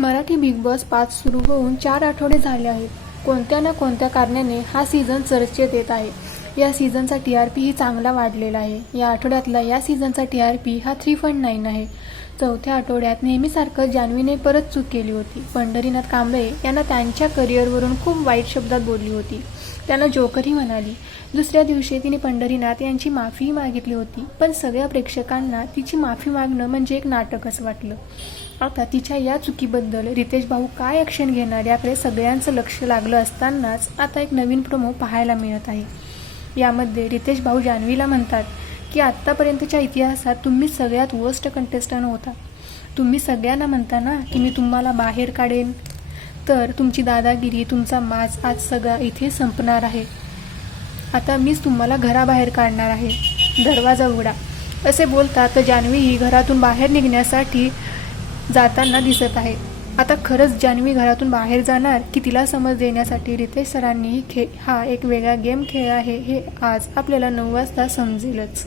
Marathi big boss पाच सुरू होऊन चार आठवडे झाले आहेत. कोणत्या ना कोणत्या कारणाने हा सीझन चर्चेत येत आहे. या सीझनचा टी आर पी ही चांगला वाढलेला आहे. या आठवड्यातला या सीझनचा टी आर पी हा थ्री पॉईंट नाईन आहे. चौथ्या आठवड्यात नेहमीसारखं जान्हवीने परत चूक केली होती. पंढरीनाथ कांबळे यांना त्यांच्या करिअरवरून खूप वाईट शब्दात बोलली होती. त्यांना जोकरही म्हणाली दुसऱ्या दिवशी तिने पंढरीनाथ यांची माफीही मागितली होती पण सगळ्या प्रेक्षकांना तिची माफी मागणं म्हणजे एक नाटकच वाटलं. आता तिच्या या चुकीबद्दल रितेश भाऊ काय ॲक्शन घेणार याकडे सगळ्यांचं लक्ष लागलं असतानाच आता एक नवीन प्रोमो पाहायला मिळत आहे. यामध्ये रितेश भाऊ जान्हवीला म्हणतात की आत्तापर्यंतच्या इतिहासात तुम्ही सगळ्यात वर्स्ट कंटेस्टंट होता. तुम्ही सगळ्यांना म्हणता ना की मी तुम्हाला बाहेर काढेन. तर तुमची दादागिरी तुमचा माज आज सगळा इथे संपणार आहे. आता मीच तुम्हाला घराबाहेर काढणार आहे. दरवाजा उघडा. असे बोलता तर जान्हवी ही घरातून बाहेर निघण्यासाठी जाताना दिसत आहे. आता खरंच जान्हवी घरातून बाहेर जाणार की तिला समज देण्यासाठी रितेश सरांनी खे हा एक वेगळा गेम खेळ आहे हे आज आपल्याला नऊ वाजता समजेलच.